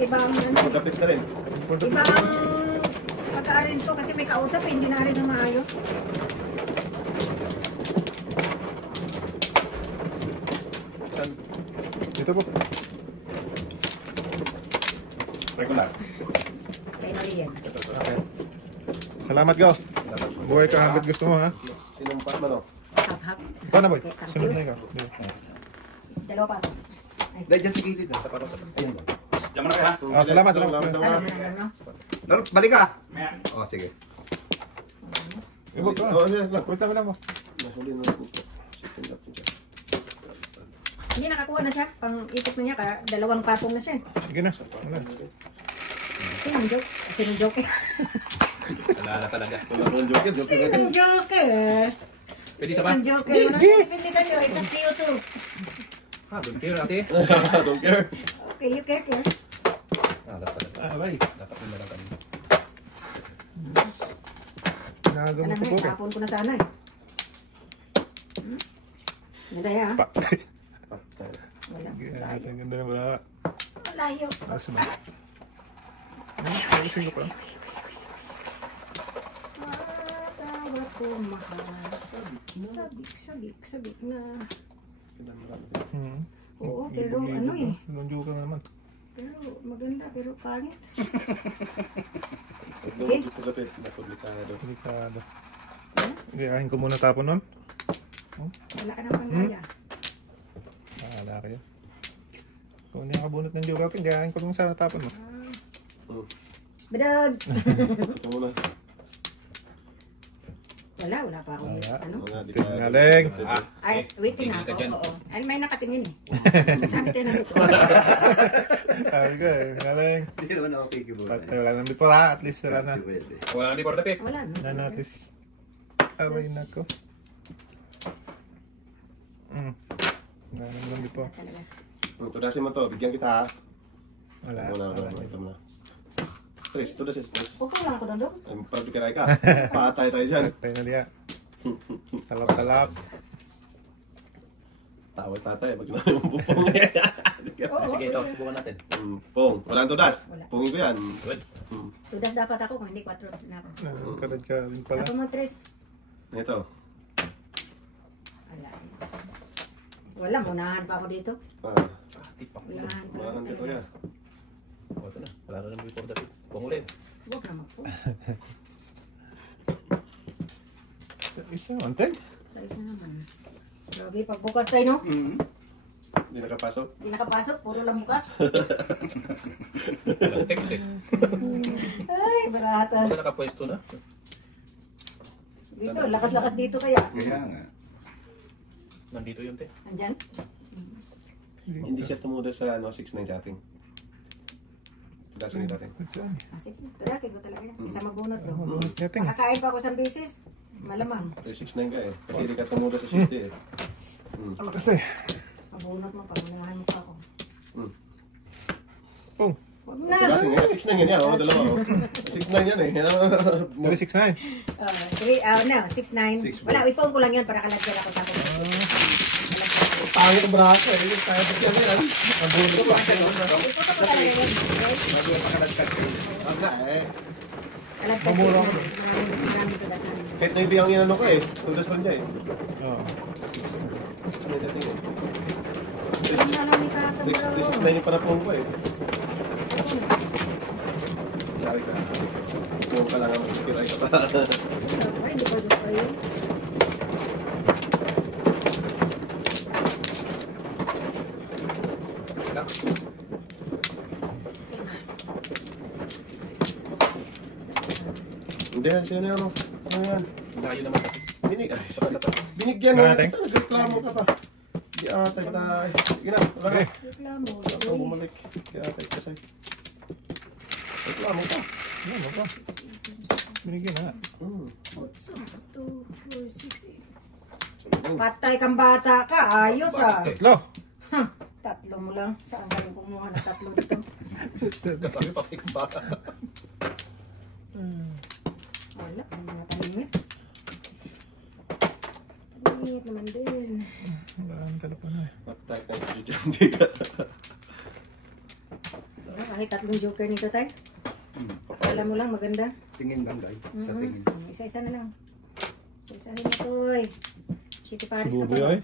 ibang ano. Magkapit na rin. Ibang pagka-arrange ko kasi may kausap, hindi na rin na maayos. Saan? Dito po. Regular. Kaya naliyan. Okay. Salamat, Go. Buhay ka hanggat gusto mo, ha? Sinong pa man, Hap-hap. Ikaw na, boy. Sunod na ikaw. Dalawa pa. Dahil dyan sa gilid. Ayun ba? Diyan mo na kaya. Salamat. Ano? Balik ka! Oh, sige. Ibog ka. Oo, sige. Punta mo lang mo. Nahuli na ako po. Second natin siya. Hindi nakakuha na siya. Pang ikot na niya, kaya dalawang patong na siya. Sige na. Wala. Sinong joke? Sinong joke? Wala na talaga. Wala akong joker. Joker ka Sinong joke? Pwede sa ba? Sinong joke? Pinipindigan nyo. It's up to you too. Don't care ate. Don't care. Okay, you care. Alay. Dapat nila lang kami. Nagamot Alam ko mo, po. hapon ko na sana eh. Ganda yan, ha? Patay. Wala. Ang ganda na wala. Layo. Asa ba? Ayusin ko pa. Matawag ko mahal. Sabik na. Oo, pero ano eh. Nunjo ka naman. Pero maganda, pero pangit. Sige. Lapit. Napublikado. Delikado. Gayahin ko muna tapon nun. Wala ka naman kaya. Wala kayo. Kung hindi nakabunot ng joke natin, gayahin ko lang sa tapon mo. Badag! Ito muna. Wala pa akong ano. Galing. Ay, waiting na ako. Oo. Ay, may nakatingin eh. Sabi tayo na dito. Sabi ko eh, galing. Hindi naman ako kikibutan. Wala nang bipora, at least wala na. Wala na di porta pip. Wala no. Wala na, at least. Aray na ko. Wala nang bipora. Talaga. Tudasin mo to. Bigyan kita ha. Wala. Ito mo na. Tudasin. Okay lang ako doon doon. Ay, pagbikiray ka. Patay tayo dyan. Tayo na diya. Talap. Tawag tatay. Pag naman yung bupong. Sige, ito. Subukan natin. Pong. Walang tudas. Wala. Pongin ko yan. Good. Tudas dapat ako kung hindi 4 na ako. Kalad ka rin pala. Ako mo 3. Ito. Wala. Wala, munahan pa ako dito. Tipak. Munahan pa Wala ako. nang dito yan. O, ito na. Wala na naman before the pit. Pong ulit. Huwag naman po. Isa, antay. Sa isa naman. Grabe, pagbukas tayo, no? Hindi nakapasok. Hindi nakapasok, puro lang bukas. Walang text eh. Ay, barata. Ano nakapwesto na? Dito, lakas-lakas dito kaya. Kaya nga. Nandito yun, te. Andyan? Hindi siya tumuda sa 6'9" sa ating. Tudasin nito ating. Sige, tudasin ko talaga yan. Isa magbunot, no? Mabunot niya ting. Makakain pa ako sa beses. Malamang. 6'9" ka eh. Kasi hindi ka tumuda sa 60 eh. Alakas eh. Mabunot mo pa, manuhan mo pa ako. Oh, Huwag na! Tudasin nga. 6'9" yan yan. Oo, dalawa. 6'9" yan eh. 369. 6'9". Wala, ipon ko lang yan para kalagyan ako tapos. Pangit ang braso eh. Kaya pa siya yan. Ang bulo ko ba? Ipon ko talaga yan. Wag na eh. Kalagyan 6'9". Marami tudasan. Kahit na ibigang inano ko eh. Tudas pa niya eh. Oo. 6'9" dating eh. Ano ni Kaka? 6'9" yung panapong ko eh. Sabi ka. Kung ka lang ang mag-spiray ka pa. Ay, hindi ko gusto yun. Hindi yan, siya na ano. Ano yan? Tayo naman kasi. Binigyan na Natin. kita. Nagreklamo ka pa. Di atay tayo. Sige na, wala na. Reklamo. Ito, bumalik. Di atay kasi. Reklamo ka. Ano ba? Binigyan na. 8, 2, 4, 6. Patay kang bata ka. Ayos ah. Tatlo. Tatlo mo lang. Saan ka rin kumuha ng tatlo dito? Kasabi pa si bata. Wala. Ang mga talimit. Talimit naman din. Wala ang telepono eh. Patay ka yung estudyante ka. Kahit 3 tatlong joker nito tayo. Alam mo lang, maganda. Tingin lang guys. Sa Mhm. tingin. Isa-isa na lang. Isa-isahin na to eh. City Paris Si ka Buboy pa. ay.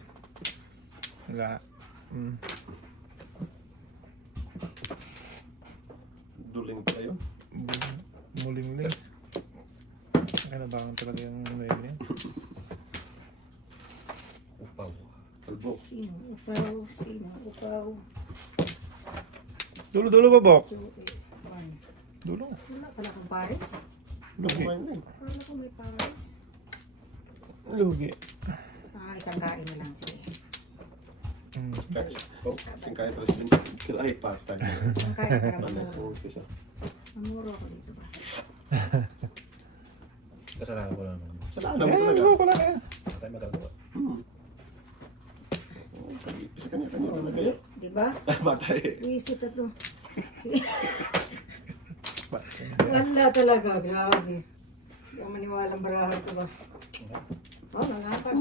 Wala. Duling tayo. Muling-ling. Ano ba ang talaga yung ano yun? Upaw. Kalbo. Sino? Upaw. Sino? Upaw. Dulo-dulo ba, Bok? 2, 8, 1. Dulo. Wala pala kang Paris. Lugi. Kumain din. Wala ko may Paris. Lugi. Isang kain na lang. Sige. Guys, oh, singkaya president. Ay, patay. Isang kain para Manay mamuro. po siya. Mamuro ako dito ba? Kasalanan ko naman. Salamat mo Eh, talaga. wala ko lang yan. Wala tayong magagawa. Pag-ipis kanya-kanya talaga Hindi. yun. Di ba? Batay. Visit ito. Wala talaga. Grabe. Hindi ako maniwalang barahan ko ba? Oh, nangakan.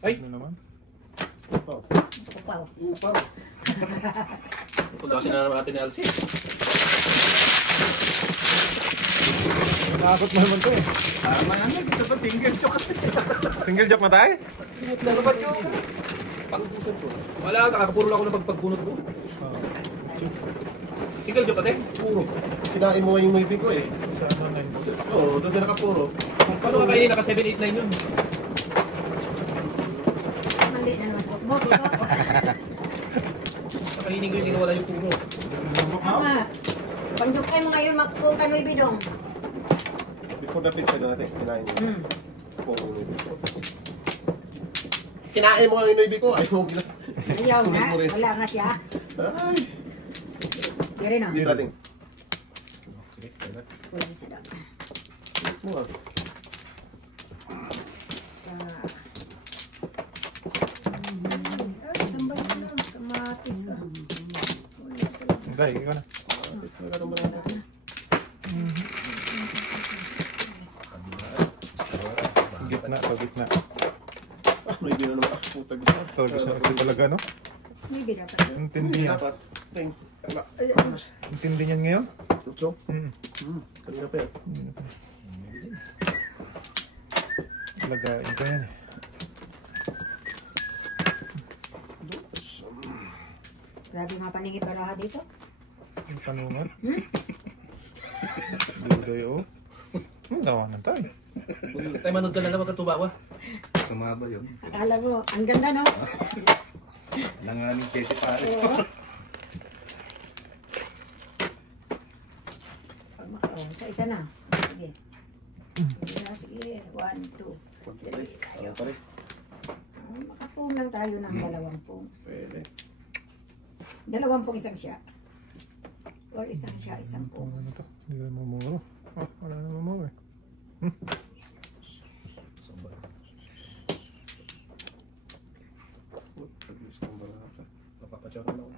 Ay! Ano naman? Upaw. Upaw. Upaw. Pagkasin na naman natin ni Elsie. Nakakot mo naman to eh. Tama yan. Ito ba single joke? Single joke na tayo? Lalabat joke. Pag-ubusan ko. Wala, nakakapuro lang ako ng pagpagpunot ko. Single joke ka, te? Puro. Kinain mo yung movie ko eh. Sa ano na yun? Oo, doon na nakapuro. Paano ka kainin? Naka 789 yun. Mali na naman sa bukbo. Nakainin ko yung tinawala yung puro. Tama. Panjukay mo ngayon kung kano'y bidong. Before the picture natin, kinain mo. Hmm. Puro yung movie ko. Kinain mo ang inuibi ko. Ay, mo gina. Ayaw Tuloy na. mo rin. Wala nga siya. Ay. Di rin o. Dito natin. Sige, kaya Wala sa dami. Mo ah. Sa... Ay, sambay ko lang. Kamatis ka. Wala talaga. Hindi, ikaw na. Talaga naman natin. Gitna, to gitna. Ah, may bino naman. Ah, puta gina. To gitna talaga, no? May dapat. Intindi yan. Dapat. Ting. Wala. Intindi niyan ngayon? Tutso? Hmm. Kanina pa yan. Lagain ko yan eh. Grabe nga paningit baraha dito. Yung panunod. Dudoy oh. Lawanan tayo. tayo manood ka na lang magkatubawa. Sumaba yun. Akala mo, ang ganda no? Langaning City Paris. Oh, sa isa na. Sige. Sige na, sige. 1, 2, 3. Kayo. Pare. Makapung lang tayo ng 20. Pwede. 20 isang siya. Or isang siya, isang pung. Ano to? Hindi ko mamuro. Oh, wala na mamuro eh. Pag-is kong balaka. Napapatsaw ko lang.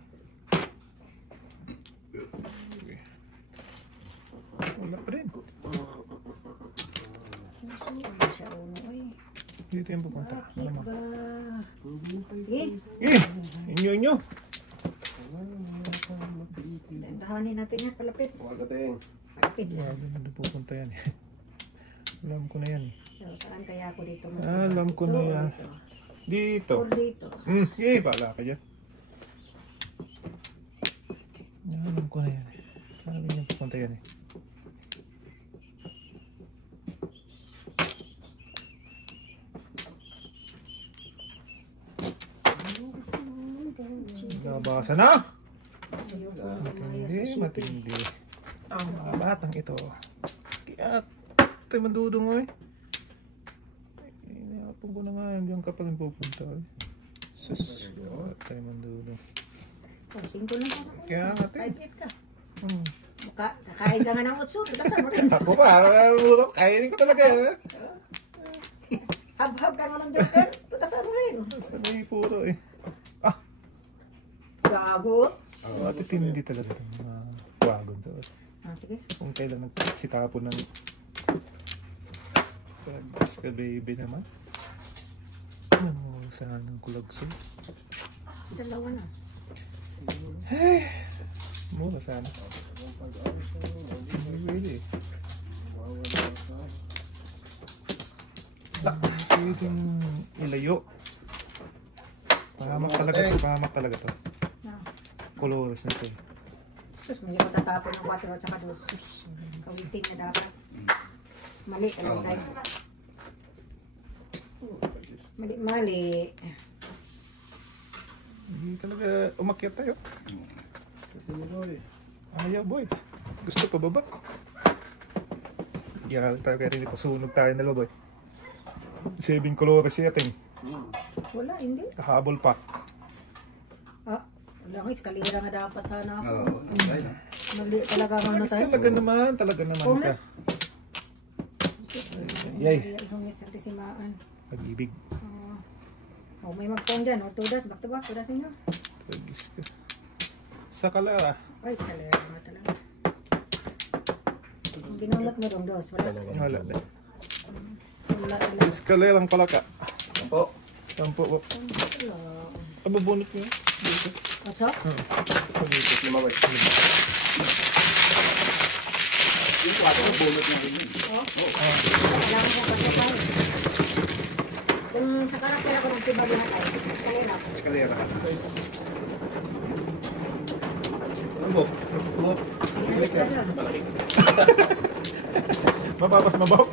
Wala pa rin. Wala siya uno eh. Dito yung pupunta. Bakit Ano mo? ba? Sige. Eh! Inyo! Dahanin natin yan, palapit. Huwag ating. Palapit lang. Grabe na pupunta yan eh. Alam ko na yan eh. So, saan kaya ako dito? Alam ko na yan. Dito. Or dito. Eh, bahala ka dyan. Alam ko na yan eh. Sabi niya pupunta yan eh. Nabasa na! Matindi, matindi. Ang mga batang ito. Kaya, tayo mandudong eh. Inapon ko na nga, diyan ka pa rin pupunta eh. Sus, tayo mandudong. Oh, 5 lang ako. Kaya nga tayo. 5-8 ka. Kakain ka nga ng utso. Basta mo rin. Ako pa, kainin ko talaga eh. Hab-hab ka naman ng joker. Tutasan mo rin. Basta may puro eh. Gago. Matitindi talaga itong mga wagon to. Sige. Kung kailan nagsitapon ng Pagkas ka baby naman. Ano, saan ang kulagso? 2 na. Mura sana. Really? Pwedeng ilayo. Pahamak talaga to. Pahamak talaga to. Colors na to. Sus, hindi ko tatapon ng 4 at saka 2. Kawitin na dapat. Mali ka lang tayo. Mali. Hindi talaga umakyat tayo. Ayaw boy. Gusto pa baba. Iyakal tayo kaya rin pasunog tayo na boy. 7 colors setting. Wala, hindi. Kahabol pa. Ah, wala ko, eskalera nga dapat sana ako. Oo, okay na. Mali talaga ako na tayo. Talaga naman ka. Yay. Ihungit sa tisimaan. Pag-ibig. Oh, may magpong dyan. O, tudas. Back to back. Tudasin nyo. Pag-ibig ka. Sa kalera. Ay, eskalera nga talaga. Binulot mo dong, dos. Wala. Wala na. Wala talaga. Iskalerang palaka. Sampo. Sampo po. Abubunot nyo. What's up? Pag-ibig. Lima boy. Yung 4 bunot na rin yun. Kailangan ko pagkakal. Kung sa karakter ako ng tibag na tayo, eskalera ako. Eskalera. Ano? Malaki. Mapapas mabaw.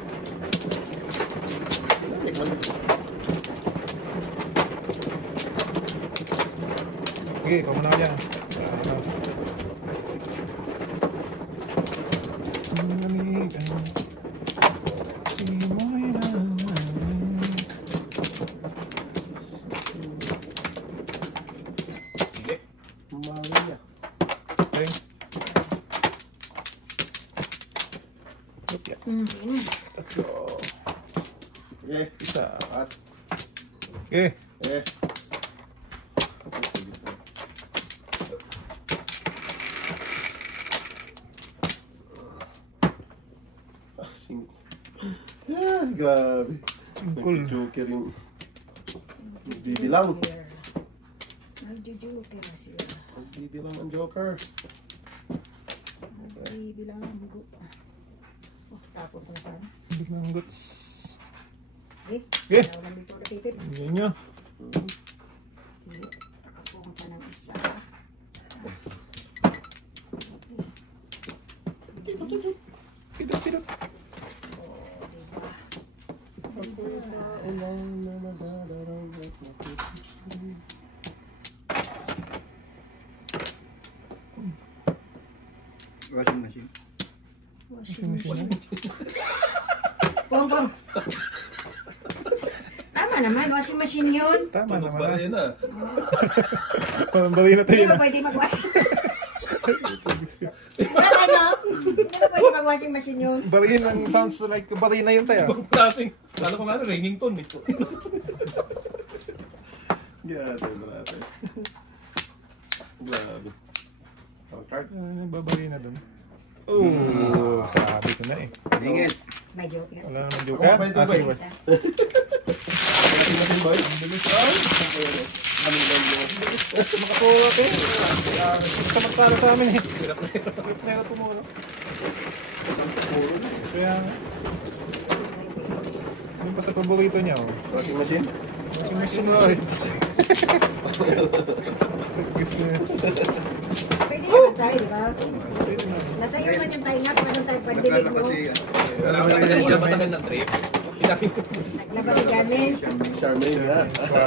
Okay, ikaw muna yan. Okay. Tatlo. Okay. Isa. At. Okay. Eh. Grabe. Simple. Joker yung bibilang. Nagjujuker na sila. Bibilang ang Joker. Nagbibilang ang bugo. Oh, tapon ko na sana. Biglang guts. Eh, Okay. wala lang dito natitid. Yan nyo. Kapong pa ng isa. Pidot. Washing machine. Washing machine. Pong. Tama naman, washing machine yun. Tama Tunog naman. ba rin ah? Parang bali na tayo Hindi ba na. pwede mag-washing? Wala no? Hindi ba pwede mag-washing machine yun? Bari ng sounds like bari na yun tayo. Ibang klaseng. Kala ko nga ringing tone eh. Grabe. Grabe. Ang card. Babari na dun. Oh, sabi ko na eh. Ingit. May joke yan. Wala naman joke ka? Oh, pwede, Ah, sige, pwede. boy. Isa. Natin boy. Ano lang yun? Makatulog eh. Gusto magtalo sa amin eh. Pero tumuro. Kaya, ano ba sa paborito niya oh? Washing machine? Washing machine mo eh. Gusto niya. Pwede naman tayo, di ba? Pwede na. Nasa iyo man yung tayo nga kung anong tayo pandibig Nagkala mo. kasi Nabasagan ng trip. Sinabi ko. Naglabas si Janet. Charmaine nga.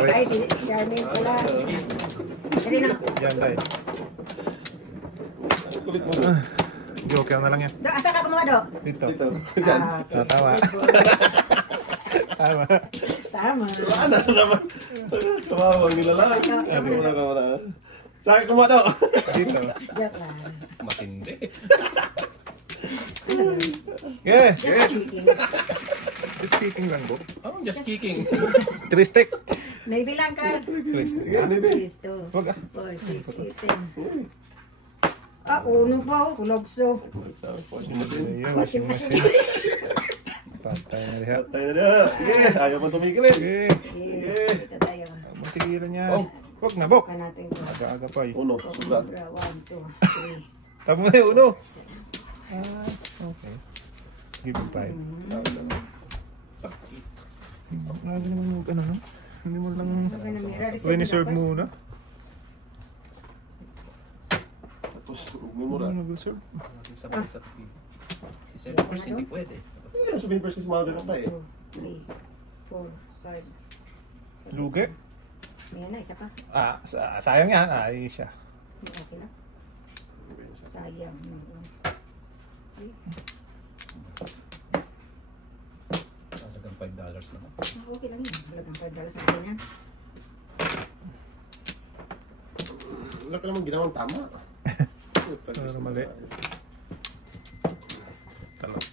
Ay, si Charmaine pala. Dali na. Yan tayo. Kulit mo. Joker na lang yan. Do, asa ka kumuha, Do? Dito. Dito. Diyan. Ah, tama. Tama. Tama. Ano naman? Kamawang nilalang. Ano mo na ka wala. Sa akin kumawa daw. Dito. Joke lang. Matindi. Yeah. Just cheating. Just speaking lang po. Oh, just kicking. 3 stick. May bilang ka. 3 stick. Ano ba? 3, 2, Huwag ah. 4, 6, 8, 10. Ah, uno pa ako. Kulogso. Washing machine. Ayun, Washing machine. Patay na lahat. Tayo na. Sige. Ayaw mo tumigil eh. Okay. Sige, dito tayo. Matigilan niya. Oh. Huwag na, Bok. Subukan natin ito. Aga-aga pa eh. Uno. Oh, Sobra. Cobra, 1, 2, 3. Tama na yung uno. Okay. Give me 5. Grabe naman yung ano, no? Hindi mo lang... Okay na, Mira. Wini-serve muna. Tapos, umimura. Ano nag-serve? Sa si Servers hindi pwede. Hindi lang sabihin first kasi mga ganun pa eh. 2, 3, 4, 5. Lugi? Ayan na, isa pa. Sayang yan. Ay, siya. Okay lang. Sayang. Halagang $5 naman. Okay lang yun. Halagang $5 sa akin yan. Wala ka naman ginawang tama. Pero mali.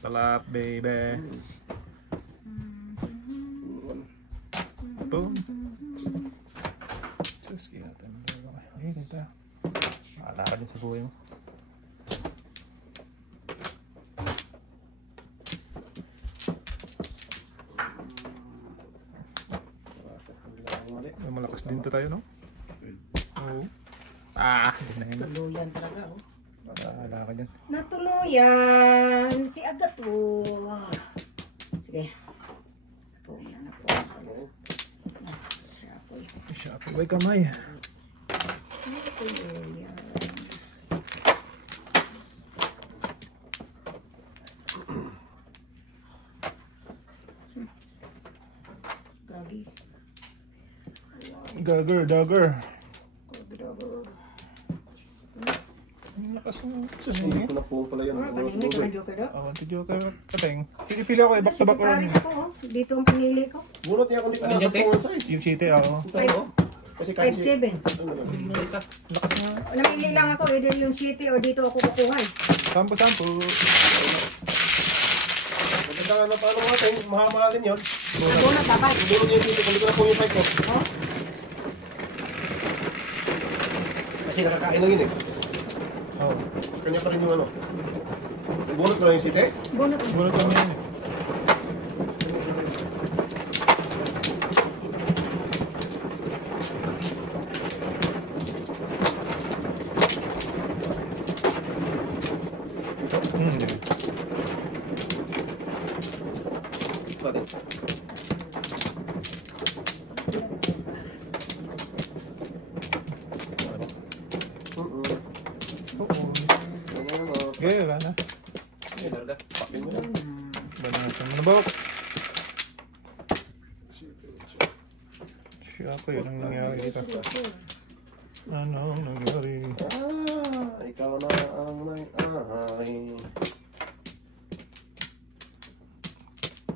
Talap, baby. Boom. Sus, natin. Ay, ganda. Maala ka din sa buhay mo. May malakas din to tayo, no? Oo. Hindi na yun. Tuluyan talaga, oh. Maala ka dyan. Natuluyan si Agato. Sige. Po na po. Siya po. May kamay. Natuluyan. Gagi. Dagger, dagger. Gagi. Ang lakas mo. Hindi ko na po pala yan. Paningin ko ng Joker do. Ako, si Joker. Pateng. Pinipili ako eh. Back to back or Paris ako, oh. Dito ang pinili ko. Bunot niya kung di ko Ano dyan, Tek? nakapong size. yung city ako. Tayo. Kasi kahit 5-7. Lakas mo. Namili lang ako, either yung city o dito ako kukuha. Sampo-sampo. maganda nga na paano natin, mahamahalin yun. Bunot dapat. Bunot niya yung dito, kulit ko na po yung 5 ko. Oh, Kasi nakakain lang yun eh. Oo. Kanya pa rin yung ano. Bunot ko lang yung city. bunot. Siguro kami yan eh. Pati. Oo. Okay, wala na. Pakin mo yan. Banatan mo na ba? Siya ako yun ang nangyari dito. Ano ang nangyari? Ikaw na ang may-ari.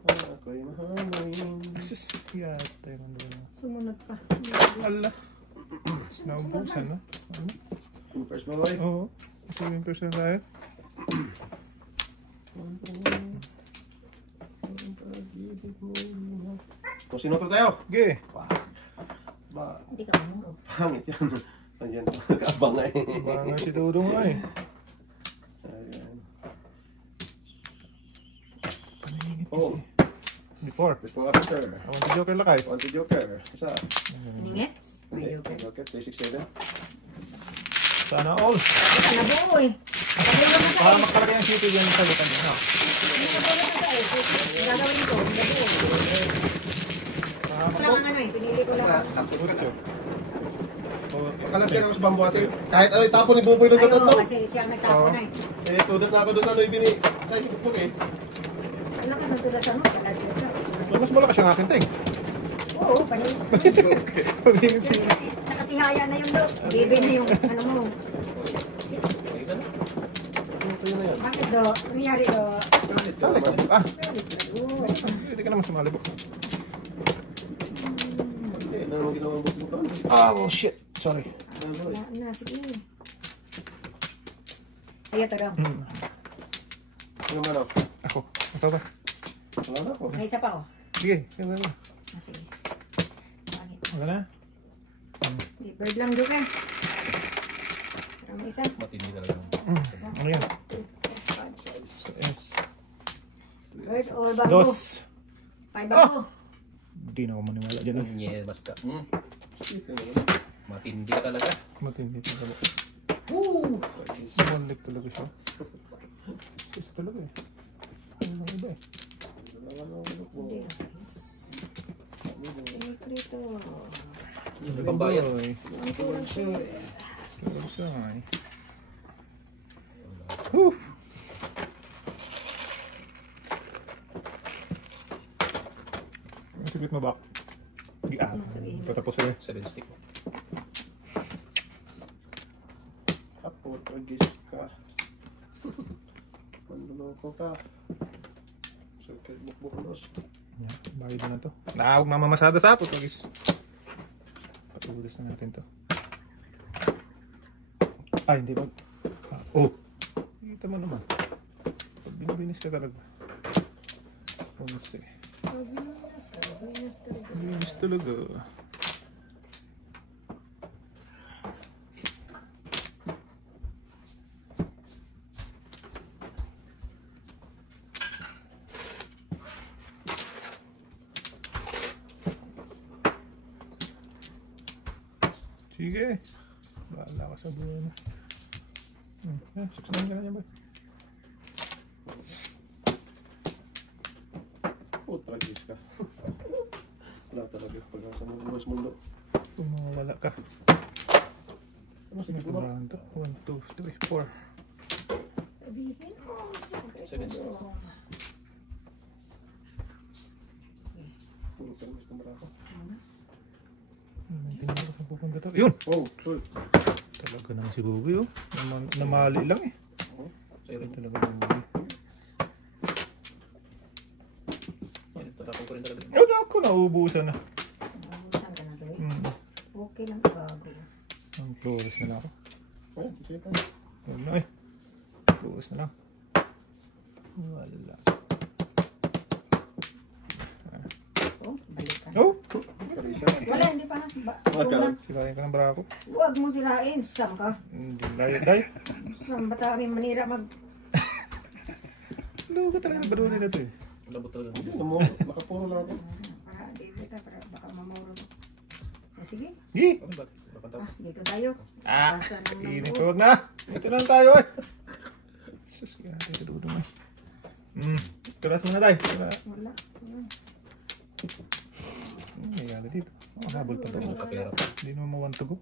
Ako'y mahalin. Sus, yata yung ano na. Sumunod pa. Ala. Snowballs, ano? First boy. Oo. Swimming person tayo. Kung sino to tayo? Okay. Ba, Hindi ka mamuro. pangit yan. Ayan, kaabang nga eh. Baka si Tudong nga eh. Ayan. Paningit Oh, kasi. Before. before after. Ako si Joker lakay. One to Joker. Isa. Ningit? May Okay, Joker. Joker, 367. Sana all. Hindi ka nabuo eh. Sabi mo na sa Para ace. makalagay ang city dyan sa lutan niya. Hindi ka nabuo na sa ace. Gagawin ko. Nabuo. Wala kang ano eh. Pinili ko lang. Utyo. Makalat ka na ako sa bambu ate. Kahit ano itapon ni Buboy doon sa Ayaw, tatlo. kasi siya ang nagtapon na eh. Eh, tudas na ako doon sa ano ibini. Sa isip ko eh. Ano ka sa tulas ano? Kalagyan ka. Mas malakas yung akin, Teng. Oo, paningin. Paningit siya. Nakatihaya na yung daw. Bebe na yung ano mo. Bakit do? Nangyari do? Salik. Ah, Oo. hindi ka naman sumali po. Eh, ano naman ginawang bukong ka? Ah, oh shit. Sorry. Wala na, sige. Sa'yo to daw. Ano nga daw? Ako. Ito ba? Wala na ako. May isa pa oh. Sige. Wala na. Ah, sige. Bakit? Wala na. Di, bird lang do ka. Parang isa. Matindi talaga. Ano yan? 2, 4, 5, 6. So, S. Bird or bamboo? Dos. 5 bamboo. Hindi na ako maniwala dyan. Yeah, basta. Ito na yun. Matindi ka talaga. Matindi talaga. Woo! Malik talaga siya. Sis talaga eh. Ano lang iba eh. Hindi. Secreto. May pambayad. Boy. Ang tulog siya. Tulusay. Whew! Ang sigit mo ba? Hindi sabihin mo? patapos ko eh. 7 stick. Apo, tragis ka. Manluloko ka. Sakit bukbuklos. Yan, bayad na to. Huwag mamamasada sa apot, guys. Patulis na natin to. Ay, hindi ba? Oh! Kita mo naman. Pag binibinis ka talaga. Ponce. Binas talaga. Binis talaga. Sige. Bahala ka sa buhay na. 6-9 ka na yan ba? Oh, tragis ka. Wala talaga pag nasa mundo. Kung mawala ka. Ano sige po ba? 1, 2, 3, 4. Sabihin mo, secreto. 7 stick. Puro tragis na marako. Hindi ko saan pupunta to. Yun! Oh, cool. Talaga naman si Bubi oh. Namali lang eh. Sa'yo rin. Talaga namali. Yan, tatapon ko rin talaga. Wala ako, nauubusan na. Saan ka na doon? Okay lang bago. Ang flores na lang ako. Ayan, sige pa. Yun na eh. Flores na lang. Wala. Oh, balikan. Oh! Wala, hindi pa. Huwag lang. Sirain ka ng brako. Huwag mo sirain. Saan ka? Hindi layo. Saan ba tayo manira mag... Ano ka talaga baruli na to eh. Labot talaga. Ano mo? Nakapuro lang ako. Para di kita, para baka mamuro. Sige. Gi! Ano ba? Napantap. Dito tayo. Ah! Basa ng Init loob. ko na! Ito na tayo eh! Sus, kaya natin sa dulo mo eh. Tulas muna tayo. Wala. May gala dito. Habol pa daw. Kapera. Hindi naman ma-want to go.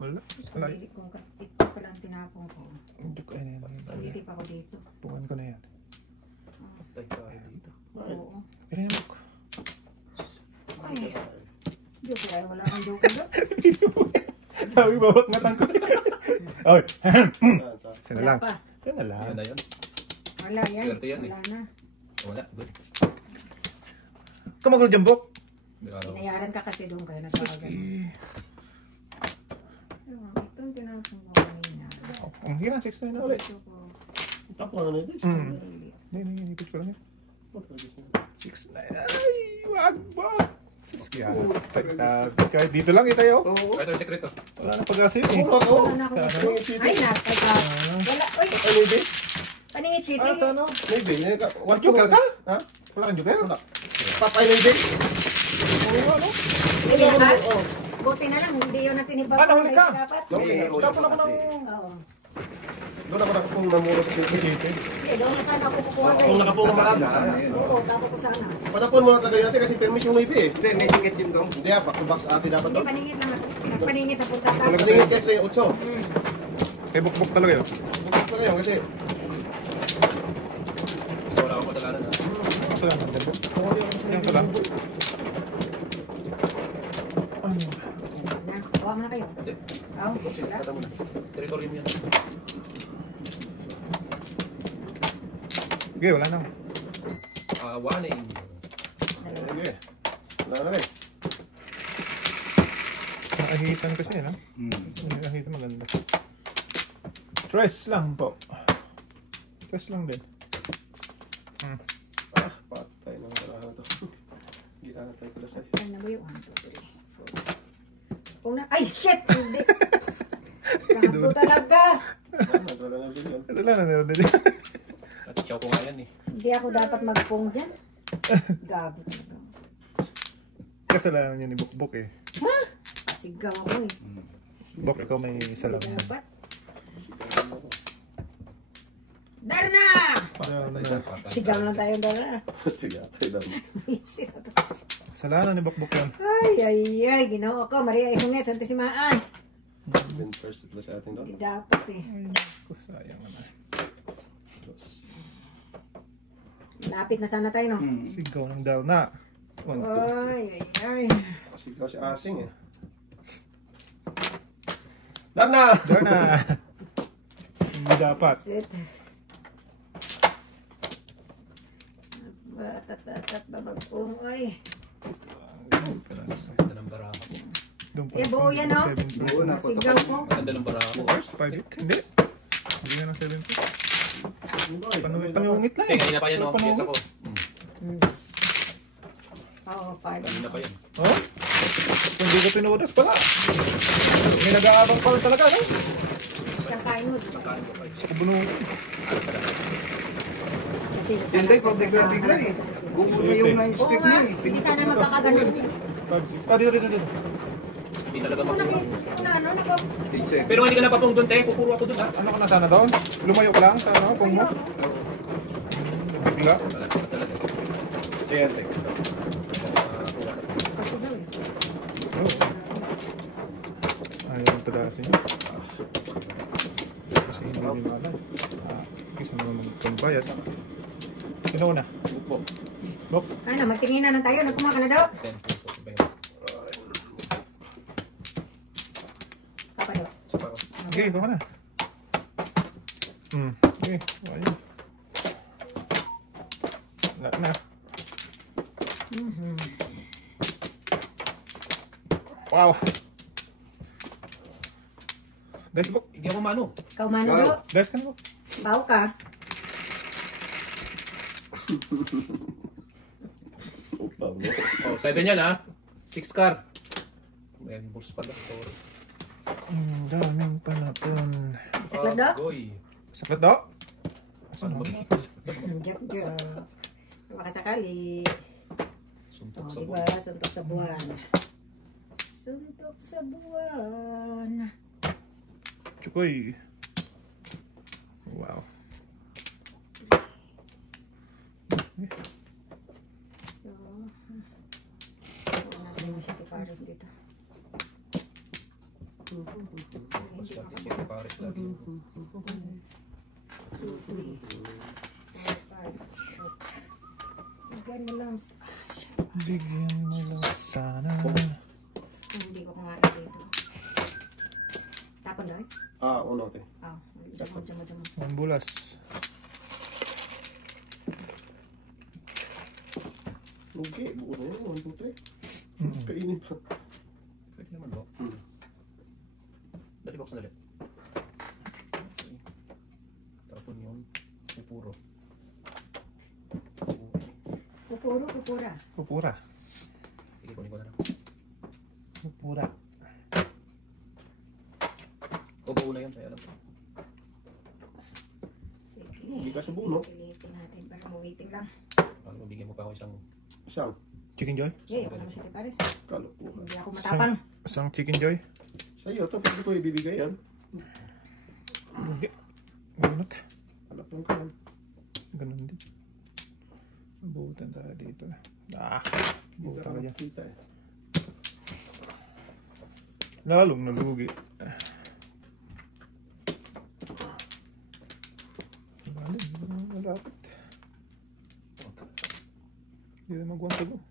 Wala. Wala. Hindi ko ito pa lang tinapong ko. Hindi ko yan. Hindi pa ako dito. Pukan ko na yan. Patay ka dito. Oo. Pero yan look. Ay. Joke lang. Wala kang joke doon. Hindi po yan. Sabi bawat matang ko. Oy! Saan, saan? Sina Wala lang. pa. Sina lang. Yan na yun. Wala yan. Swerte yan eh. Wala na. Wala. Good. Kamagol dyan, Bok. Inayaran ka kasi doon kayo nagkawagan. Eh, Ito ang tinapong ko kanina. ang hirang 6 na ulit. Ito ko. Tapo na ito. Hindi, ipit ko lang yan. Oh, tragis na. 6 na. Ay, wag ba? Kahit dito lang ito yun. Oo. Ito yung sekreto. Wala na pag-asa yun eh. Oo, oo. Wala na ako dito. Ay, napaka. Wala. Uy, Maybe? paningit city. Ah, sa ano? Maybe. One Joker ka? Ha? Wala kang joker? Wala. Papay maybe? Oo, ano? Hindi ha? Oo. Buti na lang, hindi yun natin ibaba. Ah, nahuli ka? Dapat. Tapon ako ng... Oo. Doon ako nakapong namuro sa pinto. Eh, doon na sana ako kukuha Kung kayo. nakapong maaga. Oo, dapat ko sana. Panapon mo na tagay natin kasi permis yung maybe eh. Hindi, may ticket yun dong. Hindi ah, back-to-back sa atin dapat Hindi, to. paningit lang ako. Paningit na punta tayo. Nagtingin kayo sa yung 8. Kay bukbuk talaga yun. Bukak ko na yun kasi Gusto wala akong kasalanan ha. Ito lang, ang ganda. Yan ka lang. Ano? Na, kuha mo na kayo. Hindi. Oo, wala. Kata mo na. Territory mo yan. Sige, wala na. Warning. sige. Wala na rin. Ang ahitan kasi yan, ha? Ang ahitan maganda. Stress lang po. Stress lang din. Ah, patay na wala na to. Gita na tayo pala sa'yo. Ano na ba yung 1, 2, 3, 4? Kung na, ay, shit! Hindi. Sakto talaga. Nagwala na din yun. Ito lang, nanonood na dyan. At chow ko nga yan eh. Hindi ako dapat magpong dyan. Gago talaga. Kasalanan niya ni Bukbuk eh. Ha? Sigaw ko eh. Bok, ikaw may isa lang. Dapat. Darna! Sigaw lang tayo, Darna. Tigatay lang. Visit ito. Kasalanan ni Bok yan. Ay, ginoo ko. Maria Ihunget, Santisimaan. Then first ito sa ating Hindi doon. dapat eh. Ay, naku, sayang naman. Lapit na sana tayo, no? Sigaw ng daw na. 1, 2. Ay. Sigaw si ating eh. Darna! Darna! Hindi dapat. Sit. Tatat babagong. Ay. Ganda ng barako. Doon pa. Eh, buo yan, no? 7 Buo na. Sigaw ko. Ganda ng barako. Hindi. Hindi na ng 7 Panungit lang. Eh, kanina pa yan, no? Yes ako. Oo, 5. Kanina pa yan. Oh? Kung hindi ko pinudas pala. May nag-aabang pa talaga, no? Isang kain mo. Sa kubunong. Kasi Hindi, pag bigla-bigla eh. Gumulo yung Oo stick nga, mo eh. hindi sana magkakaganon. Dito. Hindi talaga makuha. Ano, nako. Pero hindi ka napapong doon, te. Pupuro ako doon, ha? Ano ka na sana doon? Lumayo ka lang sa ano, kung mo? Bigla. Talaga. Ayan, tek. Kasi daw eh. Ayaw yung padasin niya. Kasi hindi din alam. Kasi naman magpambayad. Sino una? Buk. Bok. Ano, magtingin na tayo. Nagkumaka na daw. Papa daw. Okay, baka na. Okay, ayun. Lahat na. Wow! Guys, Bok. Hindi ako mano. Ikaw mano daw. Guys, kan Bok. Baw ka. Oh, 7 yan, ha? 6 car. May boss pala. Sorry. Daming panapon. Saklat daw. Goy. Saklat daw? Paano ba? Joke. Baka sakali. Suntok Oh, sa diba? buwan. Suntok sa buwan. Suntok sa buwan. Chukoy. Wow. So, wala natin yung City Paris dito. Mas lagi siya sa Paris lagi. 2, 3, 4, 5. Shoot. Bigyan mo lang. Shit. Bigyan mo lang sana. Hindi ko kumain dito. Tapon na eh. Uno, te. Diyan mo. Ang bulas. Okay, buo na yun. 1, 2, 3. Kainin pa. Pwede naman ba? Dali box na dali. Tapon yun. Pupuro. Pupura. Pupura. Sige, kunin ko na lang. Pupura. O, buo na yun. Kaya alam ko. Sige. Hindi ka sa buno. Pilitin natin para mawaiting lang. Alam mo, bigyan mo pa ako isang... Isang. Chicken Joy? Yay, ako naman City Paris. Kalukuhan. Hindi ako matapang. Isang Chicken Joy? Sa'yo, ito. Pwede ko ibibigay yan. Hindi. Ganun. Anak ng kalan. Ganun din. Mabutan tayo dito. Hindi Buta ka ka dyan. nakita eh. Lalong nalugi. Malapit. Hindi na magwanta doon.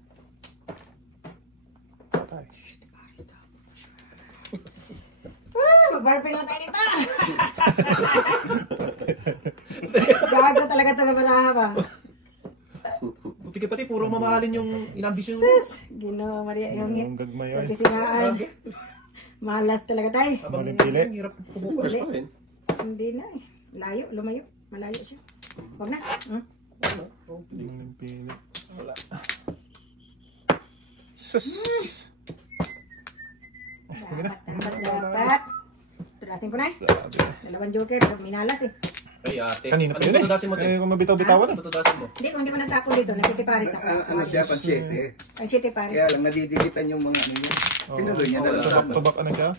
Patay. Mag-barbell lang tayo dito. Gago talaga ito na ba? Buti pati, puro mamahalin yung inambisyon mo. Sus! Ginawa Maria yung Ang gagmay sa ay. kisingaan. Malas talaga tayo. Habang Maling pili. hirap First pubukas. pa rin. Hindi na eh. Layo, lumayo. Malayo siya. Huwag na. Yung pilit. Wala. Sus! Dapat. Tulasin ko na eh. Sabi. Dalawang joker. Minalas eh. Ay, ate. Kanina pa Ano yun eh. tutudasin mo, te? Eh, kung mabitaw-bitawan na. Ano tutudasin mo? Hindi, kung hindi mo natapon dito, nagtitiparis ako. Ano siya, pansyete. Ang city paris. Kaya lang, nadidikitan yung mga ano niya. Tinuloy niya na lang. Tubak-tubak ano siya?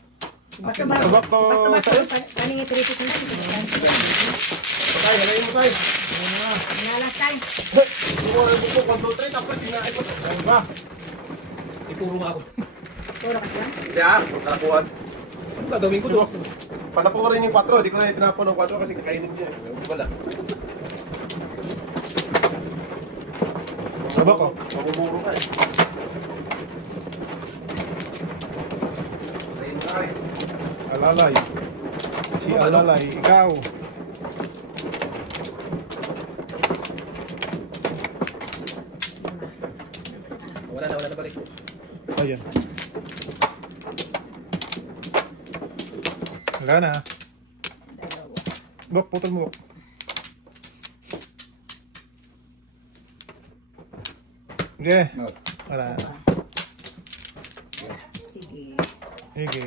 Back-to-back. Tubak ko Back-to-back sa ko. Kaningi 360 na. Tay, halayin mo tay. Nalas tayo. Iwanan mo po, 1, 2, 3, tapos hinahin mo. Ano ba? Ituro nga ako. Puro ka siya. Hindi kalakuan. Ano gagawin ko doon? Panapo ko rin yung 4, di ko na itinapon ng 4 kasi kakainin niya. Wala. Tubak ko. Mamumuro ka eh. Halayin mo tay. Alalay. Si Alalay, ikaw. Wala na balik. Ayan. Wala na. Bok, putol mo. Sige. Wala. Sige. Sige.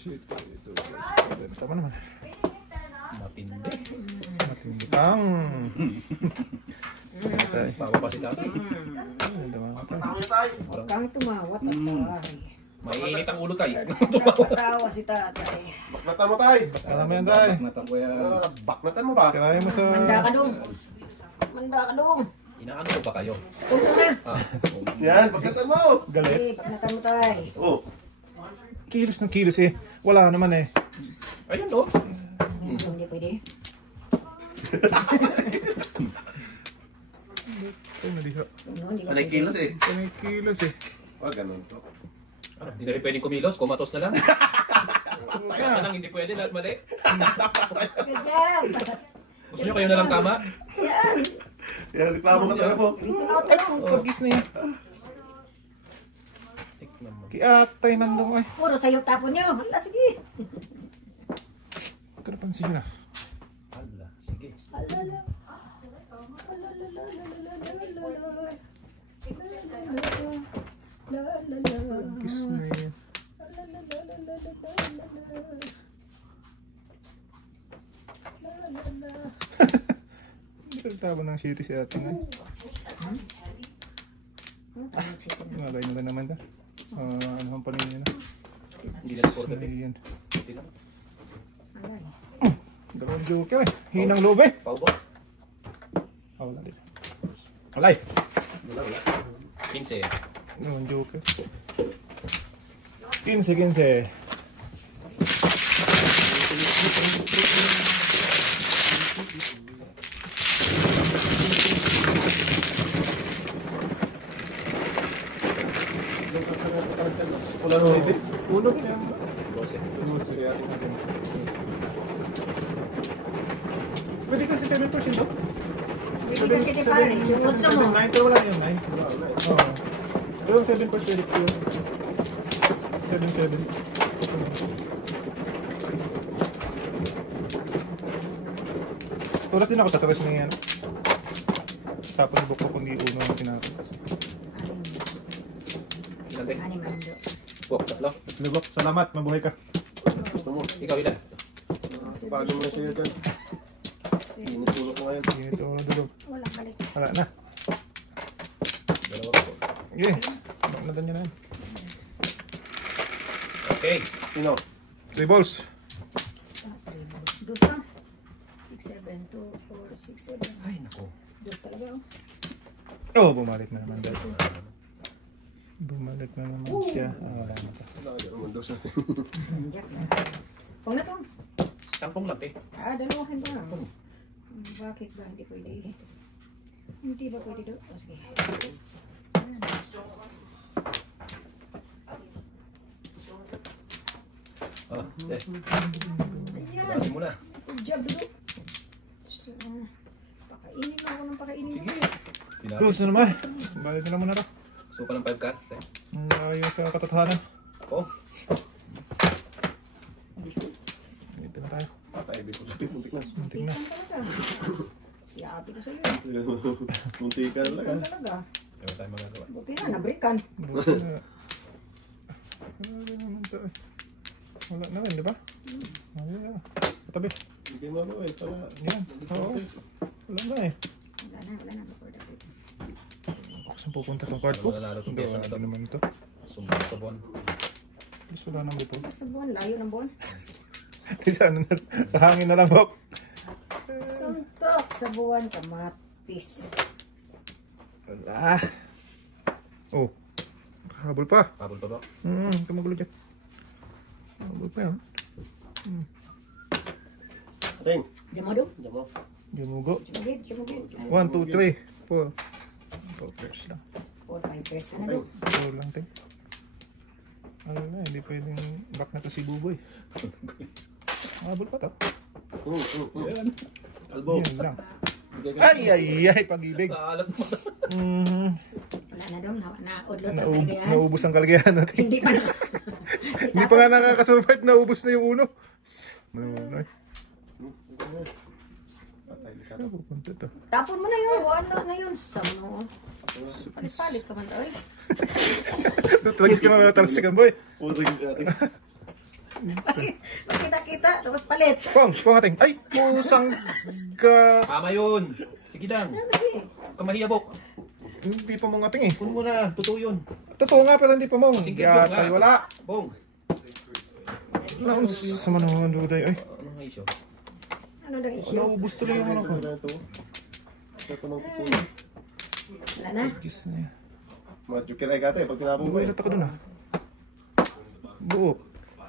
Shit. Tama naman. Matindi. Matindi pang. Bawa pa si tatay. Tama tay. Huwag kang tumawat at tawahay. Mainit ang ulo tayo. Napatawa si tatay. Baknatan mo tay. Alam mo yan, tay. Mata ko yan. Baknatan mo ba? Kaya mo sa... Manda ka dong. Manda ka dong. Inaano ko ba kayo? Punto na. Ah, Yan, baknatan mo. Galit. Eh, pagnakan mo tay. Oh. Kilos ng kilos eh. Wala naman eh. ayun no. Hindi pwede. Ay, naliha. Hindi ka Anay pwede. kilos eh. Ay, kilos eh. Wag ganun to. Ano, hindi na rin pwedeng kumilos, kumatos na lang. Kaya na lang, hindi pwede, lahat mali. Good job. Gusto nyo kayo na lang tama? Yan. Yan, reklamo ka talaga po. Isunod na lang. Pagis na yan. Tikman mo. Kiatay nandong ay. Puro sa'yo tapon nyo. Hala, sige. Karapansin na. Hala, sige. Alala. Pagis na yan. Hindi ka tabo ng city si ating ay. Malay mo na naman ta. Ano ang panin niya na. Hindi na record Ano eh. yan? Hindi na. Dalawang joke eh. Hinang loob eh. Paubo. Wala din. Alay! Wala. 15. Dalawang joke eh. 15. Wala nung ibig. Ulo din yan. 12. Pwede kasi 7% to? Hindi kasi di pares. Yung gusto mo. 9 pero wala yun, 9. Oo. Pero 7% pwede ko yun. 7. Tulas din ako sa tulas na yan. Tapos ibok ko kung di uno ang tinapos. Ilan din? Ani mando. Wok, tatlo. Lubok, salamat, mabuhay ka. Gusto mo. Ikaw ilan? Paano mo na sa'yo dyan? Inutulo ko ngayon. Sige, ito ulo dulog. Walang balik. Wala na. Dalawa ko. Sige, baknatan nyo na yan. Okay. Sino? 3 balls. Dos na. 6, 7, 2, 4, 6, 7. Ay, nako. Dos talaga oh. Oh, bumalik na naman dahil. Bumalik na naman siya. Wala na pa. Wala ka naman daw sa atin. Jack na. Kung na to. Sampung lang, te. Dalawahan ba? Bakit ba hindi pwede? Hindi ba pwede doon? Oh, sige. Ah, te. Ayan. Basin mo na. Good job, bro. So, pakainin lang ako ng pakainin. Sige. Sinabi. Gusto naman. Balik na muna to. Gusto pa ng 5 card, te. Ayos sa katotohanan. Oh. Dito na tayo. Patay, ibig ko sabihin, muntik na. Muntik na. Talaga. Si ate ko sa'yo. Muntik ka talaga. Talaga. Meron tayong magagawa. Buti na, nabrikan. Buti na. Grabe naman to eh. Wala na rin, di ba? Ayun na. Katabi. Hindi mo ano eh, pala. Yan. Oo. Wala na eh. Wala na. Ako saan pupunta itong card ko? Wala na itong pyesa na to. Ano naman ito? Sumbong sa buwan. Mas wala nang bito. Sa buwan, layo ng buwan. Sa hangin na lang, Bok. Suntok sa buwan, kamatis. Wala. Oh. Habol pa. Habol pa ba? Kamagulo dyan. Habol pa yan. Ating. Diyan mo do? Diyan mo. Jamugo. Jumugid. 1, 2, 3, 4. 4 pairs lang. 4, 5 pairs na do. 4 lang, ting. Ano na, hindi pwedeng back na to si Buboy. Habol pa to. Albo. Yan lang. Ay, pag-ibig. Alam mo. Wala na do, naudlot ang kaligayahan. Naubos ang kalagayan natin. Hindi pa na. Hindi pa nga nakakasurvive, naubos na yung uno. Ano, Patay ka. ano pupunta to? Tapon mo na yun, wala na yun. Samo. Palit-palit ka man to, eh. Tragis ka na natalsikan, boy. Puro yung ating. Magkita-kita, tapos palit. Pong ating. Ay, pusang ga... Tama yun. Sige lang. Kamahiya, Bok. Hindi pa mong ating eh. Kunin mo na. Totoo yun. Totoo nga, pero hindi pa mong. Singkit Kaya joke tayo nga. wala. Bong. Naon sa manawan, Duday. Ay, Ano nga isyo? Ano daw issue? naubos tuloy yung ano ko. Wala ito. Ito nang kukunin. Wala na. Gis na yan. Mga joker ay kate, pag tinapong ko eh. Bulat ako dun ah. Buo.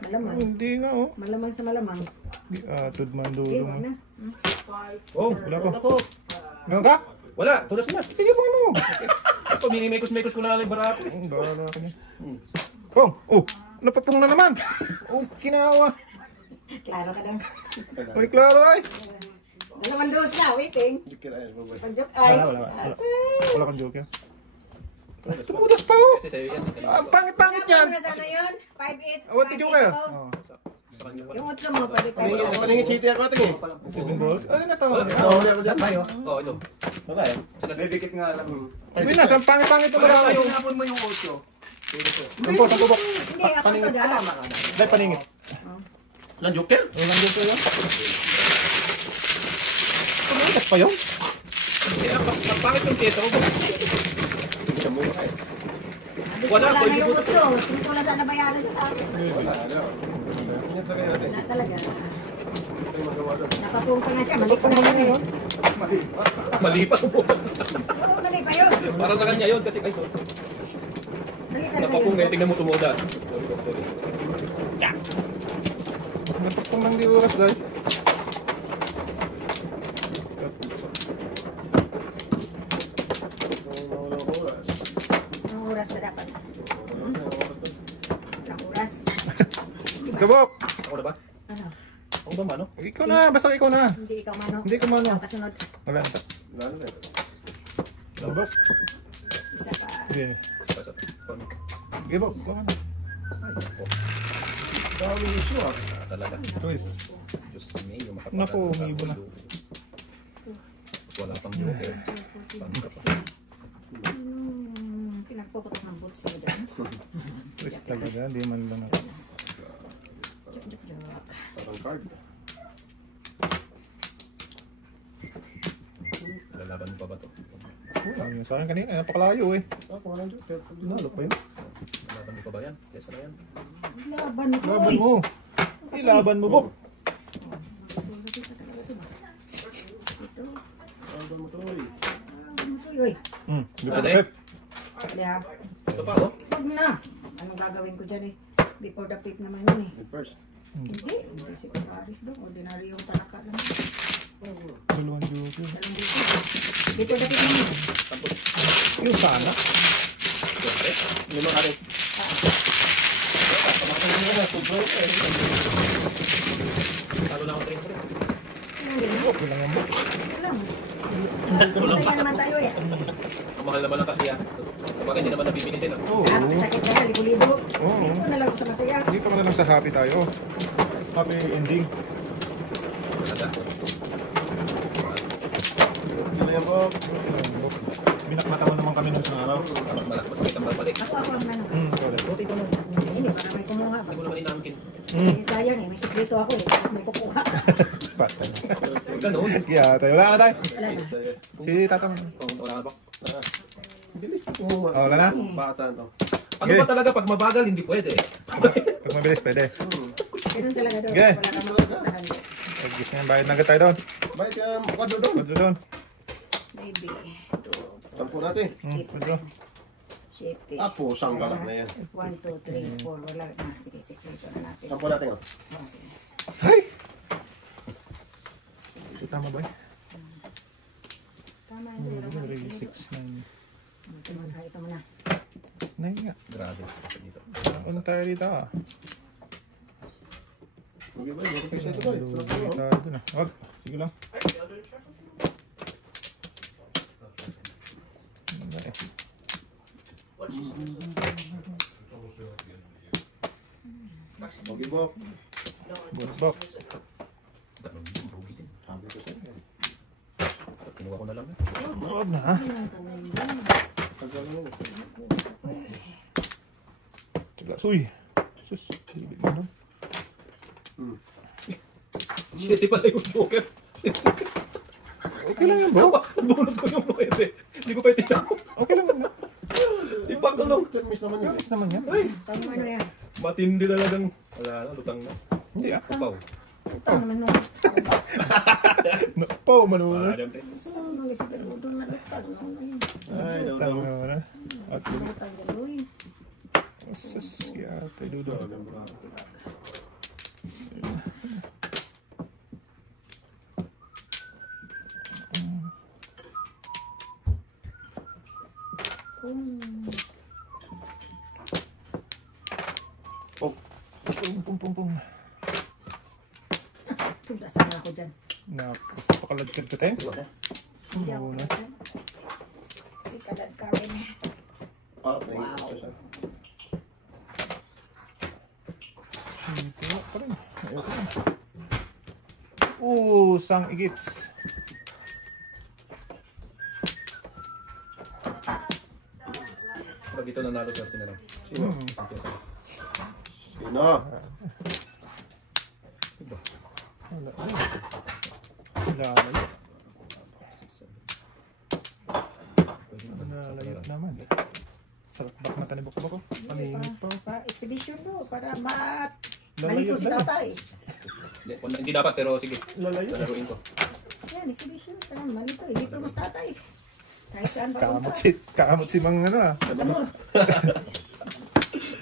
Malamang. Hindi nga oh. Malamang sa malamang. Di atod man Okay, dulo wala mo. na. Oh, Wala pa. Ako. Meron ka? wala. Tulas na. Sige mo ano. Ito, minimekos-mekos ko na lang yung barato. Bahala ka niya. Pong! Oh! Napapong na naman! Oh, kinawa! Klaro ka lang. Ay, klaro ay! Malamang dos na, waiting. Joker ay, baboy. Pag-joke ay. Wala. Asay. Wala kang joke yan. Tumudas pa oh! Kasi sa'yo yan. Ang pangit-pangit yan! Ano na sana yun? 5-8. Awat ti joker! Oh. Yung otso mo, pwede Paningin cheaty ako ating eh. 7 balls? Ay, natawa. Nahuli ako dyan. Tayo. Oh, ito. Wala eh. May dikit nga lang. Uy na, ang pangit-pangit ito Wala marami. tayo. Hinapon mo yung 8. Sampo, bok. Hindi, ako to dahil. Dahil paningit. Lang joker? Walang joke yun. Pamitas pa yun? Kaya, pangit yung pyesa ko. Wala na yung otso. Sino lang sana bayaran niya sa akin? Wala. Ingat na kayo natin. Wala talaga. Ito yung magawa doon. Napapong pa na siya. Mali pa na yun. Mali pa ang bukas. Oo, mali pa yun. Para sa kanya yun kasi ay sorry. Mali talaga Napapong yun. eh, tingnan mo tumudas. Napapong lang di oras dahil. Wala ko oras. Anong oras ba dapat? Anong oras? Kabok! Ako na ba? Ano? Ako ba mano? Ikaw na, basta ikaw na. Hindi ikaw mano. Hindi ko mano. Ikaw kasunod. Wala na. Lalo na eh. Kabok. Isa pa. Sige. Basta. Sige, Bok. Baka na. Dami issue ah. Talaga. Choice. Diyos me, yung makapagod. Naku, umiibo na. Wala pang joker. Pinagpuputok ng boots mo dyan. Choice talaga. Hindi man lang ako. Joke. Parang card. Lalaban mo pa ba to? Wala yun sa akin kanina. Napakalayo eh. Ako walang joker. Nalo pa yun. Lalaban mo pa ba yan? Kesa na yan. Laban ko. Laban mo. Ay, laban mo, Bok. Ito. Laban mo to eh. Laban mo to, yoy. Hindi pa Ano bakit. Kali ha. Ito pa oh. Huwag na. Anong gagawin ko dyan eh? Before the pick naman yun eh. Yung first. Hindi. Hindi si Paris daw. Ordinary yung talaka lang. Dalawang joke yun. Dalang dito. Before the pick naman. Yung sana. Lima ka rin. Pamakang mo na. Kubro eh. Talo na ako 3 rin. Okay lang yan, Bok. Wala. Masaya naman tayo eh. Ang mahal naman ang kasiya. Sa bagay, hindi naman nabibinitin ah. Oo. Ah, sakit na. Libo-libo. Oo. Dito na lang ako sa masaya. Hindi ka man lang sa happy tayo. Happy ending. Talaga. Hindi na yan po. Binakmatawa naman kami nung araw. Mas malaki, mas may kambal balik. Ako ang ano. Correct. Buti ko mo. Hindi, para may kumuha. Hindi ko naman inangkin. Eh, sayang eh, may sikreto ako eh. Tapos may kukuha. Basta na. Ganun. Kaya tayo, wala na tayo. Wala na. Si tatang. Wala ka pa. Bilis ko kumuha. Oh, wala na? Bata to. Ano ba talaga pag mabagal, hindi pwede. Pag mabilis, pwede. Ganun talaga doon. Okay. Wala kang mapuntahan. Pag-gis nga, bayad na agad tayo doon. Bakit ka kwadro doon? Pwede doon. Maybe. Sampo natin. Pwede doon. 7, Apo, sanggalak na yan. 1, 2, 3, 4. Wala na. Sige, sikreto na natin. Sampo natin. Oh. Oh, sige. Ay! Ito tama ba eh? Tama yun. Tama yun. 3, 6, 9. Ito mo na. 9 nga. Grabe. Dito. Ano tayo dito ah? Okay ba? Meron kayo sa ito ba? Sarap Tayo mo. dun ah. Wag. Sige lang. Ano ba eh? Okay, Bok. Bonus box. Ganun din. Rugi din. Sabi ko sa'yo. Kinuha ko na lang. Wag na ah. Tagal na yun. Tigas. Uy. Sus. Ibig mo doon. Shit, pala yung joker. Okay lang yan bro. Bunod ko yung 9. Hindi ko pa itinang. Okay lang yan. Ipak ko lang. Miss naman yun. Ayos naman yan. Ay, Tama ano yan. matindi talagang. Wala na, lutang na. Hindi ah. Upaw. Ito naman nun. Napaw man mo Wala na. dyan, te. So, nag-isip ko doon na lutang. Ay, daw daw. Tama mo na. At Lutang gano'n. sus. Kaya tayo dudo. Oh, Pum pum pum. Tulasan ako dyan. Napakaladkad ka tayo. Hindi ako Muna. dyan. Si Kalad Karen. ah, nahihirap siya siya. Ito pa rin. Ayoko na. Sang igits. Pag ito nanalo sa atin na lang. Sino? Thank you, sir. Sino? Wala. Lalayo. Lalayo naman. Sarap bak mata ni Boko-Boko. Paningit pa. Pa-exhibition do. Para malito Lalayo si na. tatay. Hindi dapat, pero sige. Lalayo. Lalaruin ko. Yan, exhibition. Para malito. Hindi ko mas tatay. Kahit saan pa Kamot si Mang ano ah. Kanor.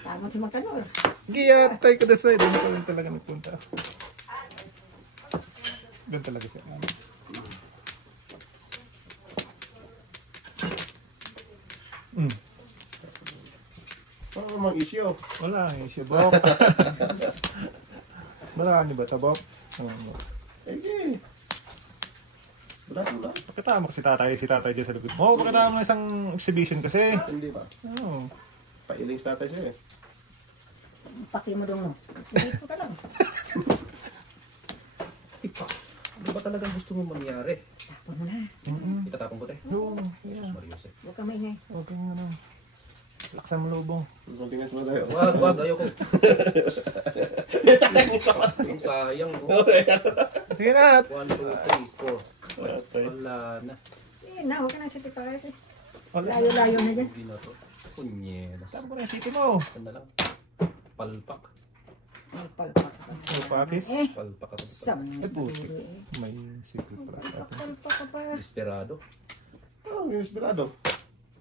Kamot si Mang Kanor. Giya, tayo ka dasay. Doon ka lang talaga nagpunta. Doon talaga siya. Oh, mag-isyo. Wala nga siya, Bok. Marami ba ito, Bok? Eh, Bulas mo na. Pakitama ko si tatay dyan sa likod mo. Pakitama mo isang exhibition kasi. Hindi ba? Oo. Pailing sa tatay siya eh. Paki mo dong no. Sige ko ka lang. Ipak. Ano ba talagang gusto mo mangyari? Tapon mo na. Itatapon ko, te. Oo. Jesus Marios, eh. Huwag ka maingay. Okay nga na. Laksan mo lubong. Kontingas mo tayo. Wag, ayoko. Ang sayang, oh. Sige na. 1, 2, 3, 4. Wala na. Eh, na, huwag ka na siya tipakas eh. Wala. Layo-layo na dyan. Hindi na to. Punyelas. Tama ko na yung city mo. Ano lang. Palpak. May palpak ka. May pakis. Eh, Palpak ka. sam. Ay, puti. May secret pala sa atin. Palpak ka pa. Desperado. Oh, inesperado.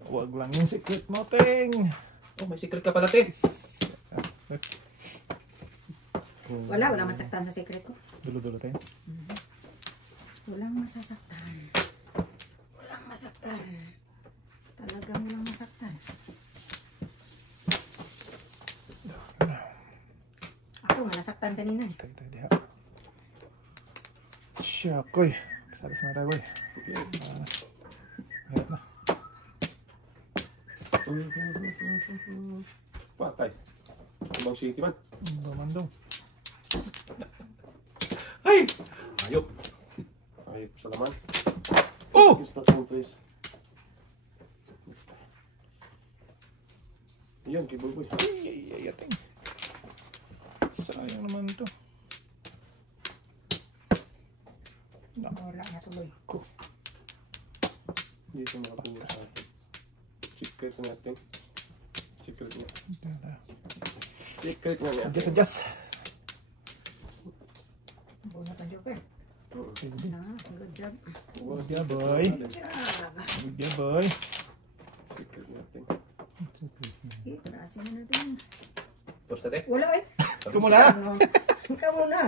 Huwag lang yung secret mo, Teng. Oh, may secret ka pala, te. Wala masaktan sa sekret ko. Dulo-dulo, Teng. Walang masasaktan. Walang masaktan. Talagang walang masaktan. Ako nga nasaktan kanina eh. Tayo diha. Siya, koy. Sabi sa mga tayo, boy. Hirap na. Patay. Ibang city man. Bamandong. Ay! Ayok. Ay, salaman. Oh! Is not countries. Yan, kay Boy. Ay, ating. Sayang naman ito. Wala na tuloy. Ko. Hindi ito makapunta sa akin. Secret natin. Secret na. Secret na natin. Adjust. Bunot ang joker. Na, good job. Good job, boy. Good job, boy. Secret natin. Ito na, asin na natin. Tapos tate. Wala eh. Ikaw muna. Ikaw muna.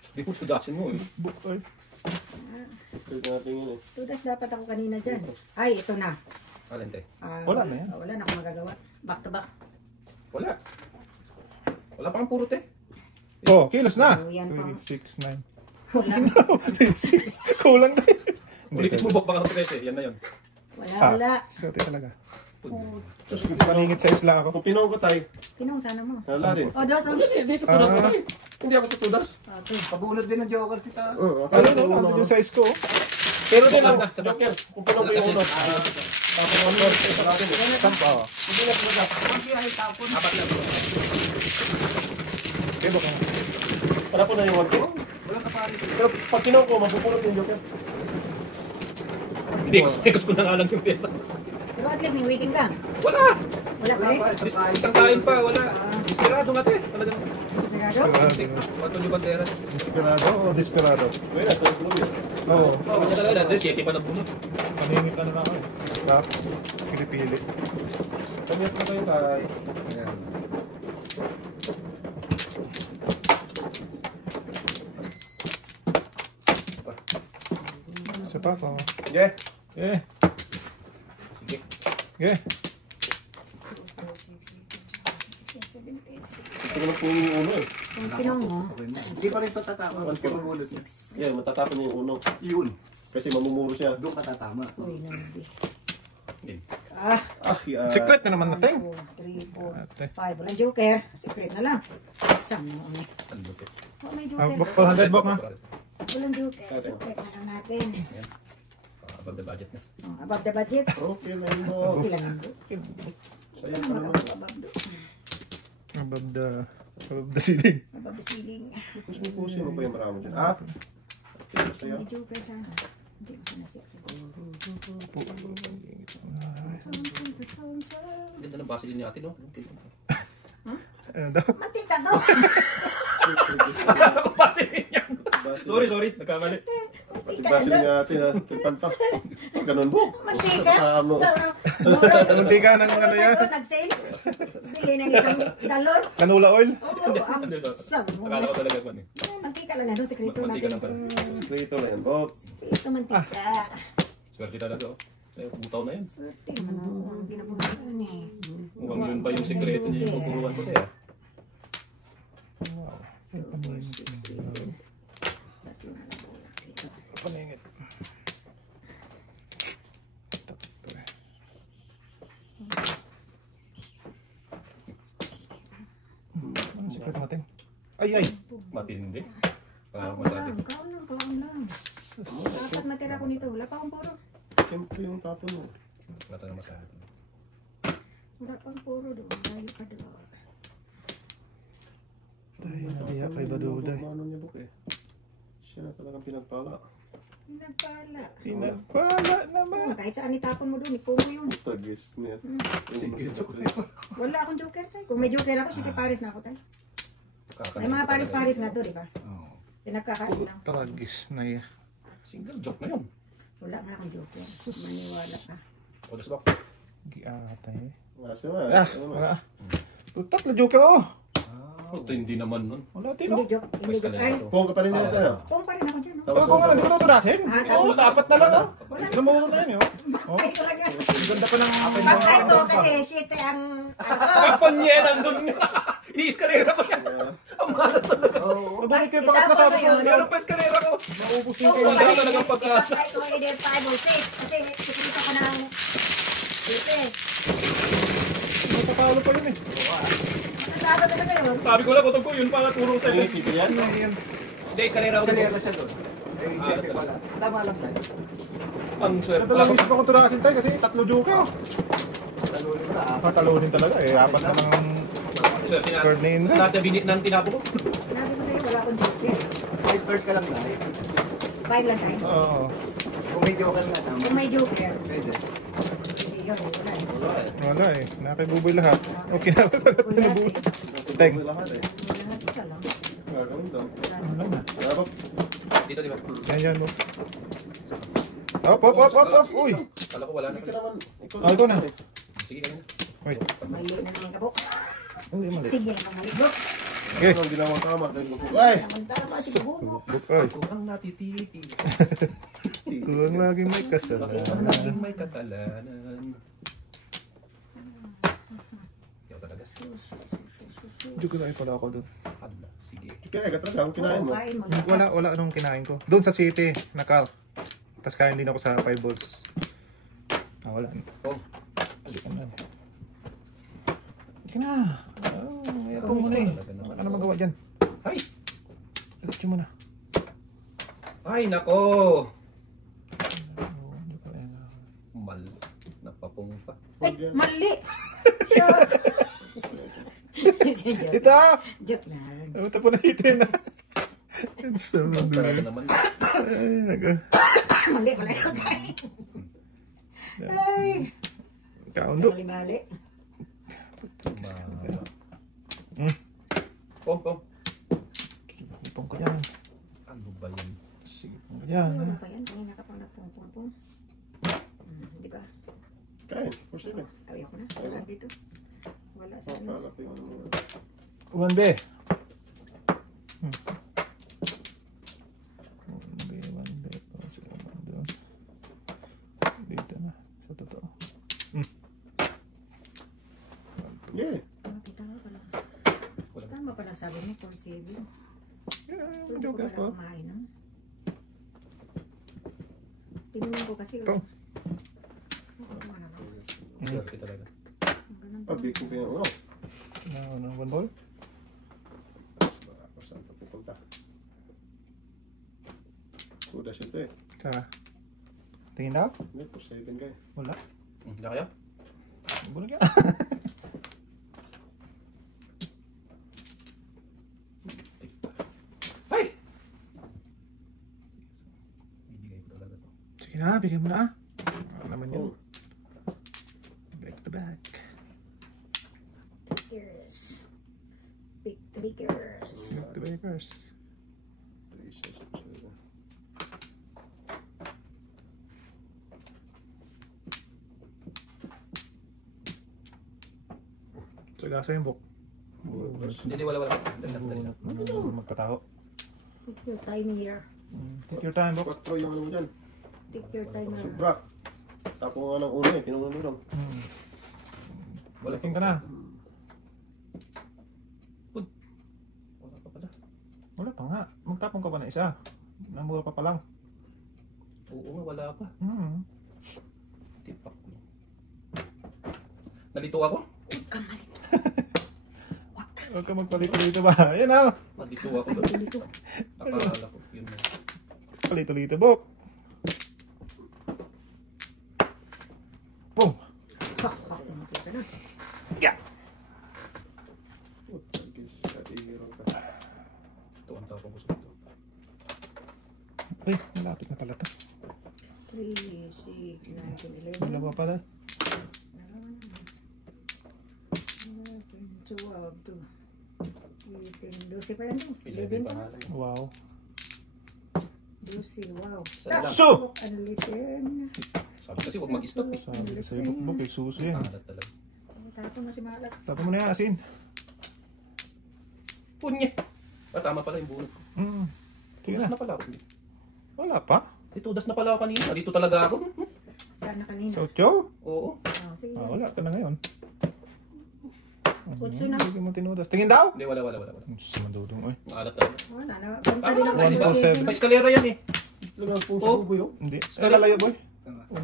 Sabi mo, sudasin mo eh. Boy. Secret natin yun eh. Tudas dapat ako kanina dyan. Ay, ito na. Alin te? Wala na yan. Wala na akong magagawa. Back to back. Wala. Wala pa kang puro te. Oh, kilos na. Oh, yan pa. 3, 6, 9. Wala na. Kulang na. Ulitin mo baka ng 13. Yan na yun. Wala. Scotty talaga. Paningit sa isla ako. Kung pinong ko tayo, Pinong sana mo. wala rin. O, dos. Dito tulas ko tayo. Hindi ako tutudas. Pabunod din ng Joker si Ta. Ano na, ano yung size ko? Pero din Bukas ako. na. Sa Joker, kung pinong ko yung uno. Tapos one more sa natin. Sampa. Apat na bro. Okay, baka. Para po na yung one king. Pero pag kinong ko, mapupulot yung Joker. Hindi, ko na nga lang yung pyesa. Pero at least may waiting lang. Wala. Wala pa rin. Isang kain pa, wala. Desperado nga te. Talagang. Desperado? Patol yung banderas. Desperado o desperado? Wala, sa tulog yun. Oo. Oo, kanya talaga natin. 7 pa nagbunot. Paningit ano na ako. Stop. Pili-pili. Kanyat na kayo tayo. Isa pa ako. Yeah. Eh. Sige. Eh. Ito ko lang po yung uno eh. Kung pinong mo, Hindi pa rin ito tatama. Hindi pa muna 6. Yeah, matatapon niya yung uno. Yun. Kasi mamumuro siya. Doon ka tatama. uy, nabi. Hindi. Ah, Yeah. Secret na naman 1, natin. 2, 3, Ate. 4, 5. Walang joker. Secret na lang. Isang mo. Ano te? Oh, may Ah, joker. 400 bok na. Walang joker. Secret na lang natin. Above the budget na. Oh, above the budget. Okay na yun mo. Okay lang yun. Sayang pa naman. Above Above the ceiling. the ceiling. Pusin mo pa yung marami dyan. Ah? Okay, masaya. May joker sana. Hindi ko sinasip. Ganda ng basilin ni ate no? Ano daw? Mantika daw. Ako basilin niya. Sorry. Nagkamali. Pati basil nga natin ha. Tipan pa. Ganun po. Mantika. Kasama. Hindi ka ng ano yan? Nag-sale. Bili ng isang galon. Canola oil? Oo, ang sam. Akala ko talaga man eh. Mantika lang na doon. Sekreto Mantika natin. lang pala. Secreto lang yan, Bob. Sekreto mantika. Swerte talaga oh. Eh, butaw na yan. Swerte. Ano ang pinabunutan eh. Mukhang yun pa yung sikreto niya yung pupuruan ko kaya. Wow. Paningit. Ano secret natin? Ay! Matindi. Parang Kaon masabi. lang. Kaon lang. Dapat matira ko nito. Wala pa akong puro. Siyempre yung tapon mo. Wala tayong masabi. Wala pang puro doon. Layo pa doon. Tayo na diya kay Baduday. Ano niya, Bok eh. Siya na talagang pinagpala. Pinagpala. Pinagpala naman. Oh, kahit saan itapon mo doon, ipungo yun. Tagis niya. Wala akong joker tayo. Kung may joker ako, sige pares na ako tayo. May mga pares-pares na to, di ba? Oo. Pinagkakain lang. Tragis na yan. Single joke na yun. Wala man akong joker. Maniwala ka. O, das ba? Giatay. Nasa ba? Ah, wala. Tutak na joker oh. Ito hindi naman nun. Wala tino. Hindi joke. Hindi joke. Ay, Kung ka pa rin nila tayo. kung pa rin ako dyan. no? Wala ko nga, hindi ko tuturasin. Oo, dapat na lang oh. Wala. Namuro na yun oh. Oh, Ay, ko lang yan. ang ganda pa ng Bakit to? Kasi shit ang... Kapon niya nandun nga. Ini-eskalera ko yan. Ang malas talaga. Mabalik kayo bakit nasabi ko. Meron pa eskalera ko. Maubos yung Oo, kayo. Wala talagang pagka... Bakit ko either 5 or 6? Kasi sikita ko ng... Ito eh. May papalo pa yun eh. Matatago talaga yun. Sabi ko lang, kutog ko yun para turong sa Ay, sige yan. Hindi, eskalera ko. Eskalera siya doon. Eh, 7 pala. Tama lang tayo. Ang swerte. Madalang isip ako turasin tayo kasi tatlo joker oh. Talunin ka. Patalunin talaga eh. Apat na lang Swerte na. card na yun. Lahat na binit ng tinapo ko. Sinabi ko sa'yo, wala akong joker. 5 cards ka lang na. 5 lang tayo. Oo. Kung may joker na tama. Kung may joker, Pwede. hindi yun, wala eh. Wala eh. Wala eh. Nakabuboy lahat. Okay na. Uy, lahat eh. Teng. May lahat eh. Lahat isa lang. Gagawin daw. Wala na. Wala ba? Dito, di ba? Yan mo. Op. Uy. Kala ko wala na. Hindi ka naman. Ito na. Sige, ganun. Wait. Mali na naman ka po. Hindi mali. Sige, mali. Look, Okay. Anong ginawang tama dahil bubog. Ay! naman tama si Bubok. Ay. Ako ang natititi. Kulang laging may Ako ang kasalanan. laging may kasalanan. Ikaw talaga. Hindi ko na pala ako doon. Hala, sige. Kaya ka talaga. Ang kinain mo. Kain mo. Wala anong kinain ko. Doon sa city, nakal. Tapos kain din ako sa 5 balls. Wala. Oh, Hindi ka na. Hindi ka na. Mayroon mo na eh. Wala ka na magawa dyan. ay! Diretso mo na. Ay, nako! Hindi ko na. Mal. Napapong pa. Ay, mali! Shot! Joke. Ito! Joke lang. Ito po na itin na. It's so Talaga good. naman. Ay, naga. Mali pala yun. Ay! Kaundo. Mali-mali. Oh, oh. Ipong ko dyan. Ano ba yun? Sige, ipong ko dyan. Ano pa yan? Kanina ka pang nagsumpong-pong. Di ba? Kain. For sure. Ayaw ko na. Wala dito. Wala sa ano. Kalap yung ano mo. One be. One be. Oh, sige, doon. Dito na. Sa totoo. Yeah. Tama pala. Tama pala sabi niya, conceiving. Yeah, Pwede ko joke pala po. kumain, no? Tingnan ko kasi. Ito. Swerte talaga. Pabikin ko yung ulo. Ano, one ball? Saan ito pupunta? Suda siya ito eh. Sa tingin daw? Hindi, for 7 kayo. Wala. Hindi kaya? Bulag yan. Ay! Bibigay ko talaga to. Sige na, bigyan mo na. Ano naman yun? Oh. Back to back. Triggers. Big triggers. Back to backers. 3 sets of 7. Sagasa yung book. Hindi, wala. Dali lang. Magkataho. Take your time here. Take your time, book. 4 yung ano mo dyan. Take your time here. Sobra. Tapo nga ng ulo eh. Tinungan mo lang. Balaking ka na. Wala pa pala. Wala pa nga. Magtapong ka pa na isa. Namura pa pa lang. Oo nga, wala pa. Tipak ko. Nalito ako? Huwag ka malito. Huwag ka magpalito-lito ba? Ayan na. Nalito ako doon. Dito. Akala ko yun na. Palito-lito, book. Boom. Makita na. Yeah. Pagkis sa ihirang ka. Ito ang tawag ko sa ito. Ay, malapit na pala to. 3, 6, 9, 10, 11. Dalawa pala. 12, 12 pa yan to. 11 11 pa pa. nga. Wow. 12, wow. Sana lang. So! Look and listen. Sabi kasi huwag mag-stop eh. Sabi ko sa'yo, book, eh, suso yan. Alat talaga. Tapos na si Malat. Tapos mo na yan, asin. Punya! Tama pala yung bunot ko. Sige Tudas na. na pala ako. Wala pa. Tudas na pala ako kanina. Dito talaga ako. Sana kanina. Sa 8? Oo. Sige. Wala ka na ngayon. Utso na. Hindi mo tinudas. Tingin daw? Hindi, wala. Mandudong, oy. Alat talaga. Wala na. Punta din ako One sa plus 7. May eskalera yan eh. Talagang puso Oh. ko yun. Hindi. Lalayo, boy.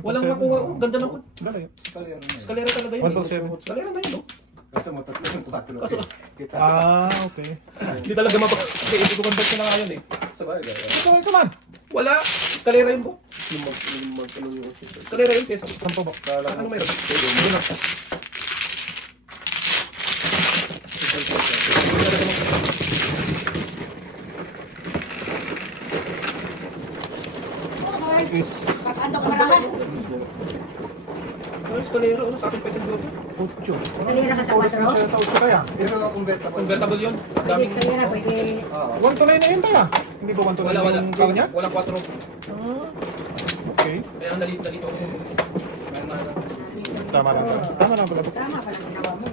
Walang makuha. Oh, ganda ng Lalayo. Eskalera na yun. eskalera talaga yun. 127. Eskalera na yun, no? Kaso mo tatlo yung 4. Kaso, Kita. Okay. hindi talaga hindi ko convert ko na nga yun eh. Sa bagay. Ito man. Wala. Eskalera yun po. Yung mag-ano yung office. Eskalera yun, kesa. Sampo ba? Ano mayroon? Hindi na. escalera. Ano sa akin pa isang grupo? 8. Escalera ka sa Oras 4? na siya sa 8 kaya. Pero convertible. Convertible yun. Ang Pwede daming... escalera, pwede... Oo. 1 tuloy na yun kaya. Hindi ba 1 tuloy Wala, wala. yung kala niya? Walang 4. Okay. Kaya nalito ako. Tama lang pala. Tama lang pala. Tama pala ginawa mo.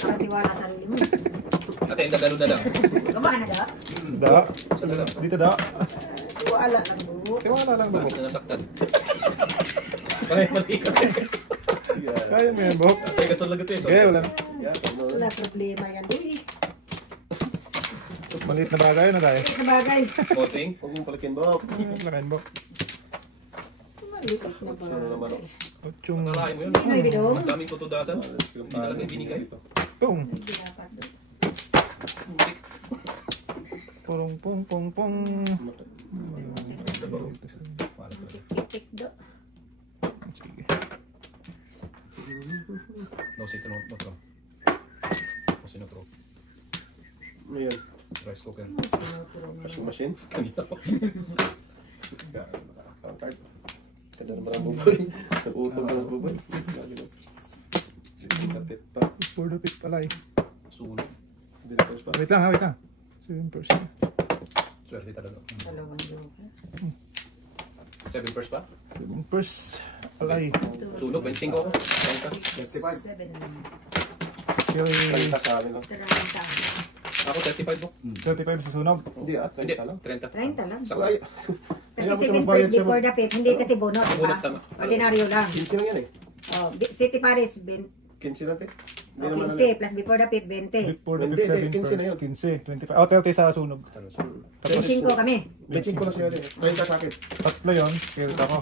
Nakatiwala sa sarili mo. Ate, ang gagano na lang. Gumana na ga? Da. Isa na lang. Dito da. Tiwala lang mo. Tiwala lang ba? Bakit na nasaktan? Mali ka. Kaya mo yan, Bok. Ate, ito talaga ito eh. Okay, wala. Yeah, ano. Wala problema yan. Eh, Maliit na bagay na tayo. sa bagay. Voting. Huwag mong palakin, Bob. Lakain, Bok. Maliit na Ano bagay. naman, oh. 8. Nakalain mo yun. Ay, bidong. Ang daming tutudasan. Hindi talaga ibinigay. Pung. Hindi dapat doon. Pung, pung, pung, pung. Tik-tik do. Sige. No, sito no. No, tro. No, sino tro. Ano yun? Rice cooker. Washing machine? Kanina ko. Parang card. Ganda naman ang buboy. Nag-utog na ang buboy. Kapit pa. For the pit pala eh. Sulo. Sabihin pa. Wait lang ha, wait lang. 7%. Swerte talaga. Dalawang joker. 7 first pa? 7% alay. Sulo, 25 ako. 7. Carry Salita sa amin, oh. 30. Ako 35 mo. 35 sa sunog. Hindi, at Hindi, 30 lang. 30. 30 lang. Saka, Ay, Kasi Kaya 7 magbayad first siya before the pit. Hindi kasi bunot. Bunot, Diba? tama. Ordinaryo lang. 15 lang yan eh. Oh, City Paris, 15 lang, te. Hindi oh, naman 15 plus before the pit, 20. Before the Hindi, pit 15 na yun. 7%. 15, 25. Oh, 30 sa sunog. 5 kami. Benching ko na sa'yo din. 30 sa akin. Tatlo yun. Carry ako.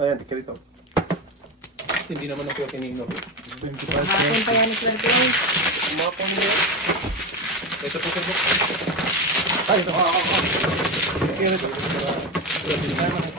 Ayan, tikil ito. hindi naman ang 14 ni Ino. 25 Hapon pa yan ni Swerte. Mga pang niya. Kaya sa puso mo. Ay, ito. Ah, Carry ito. Swerte naman.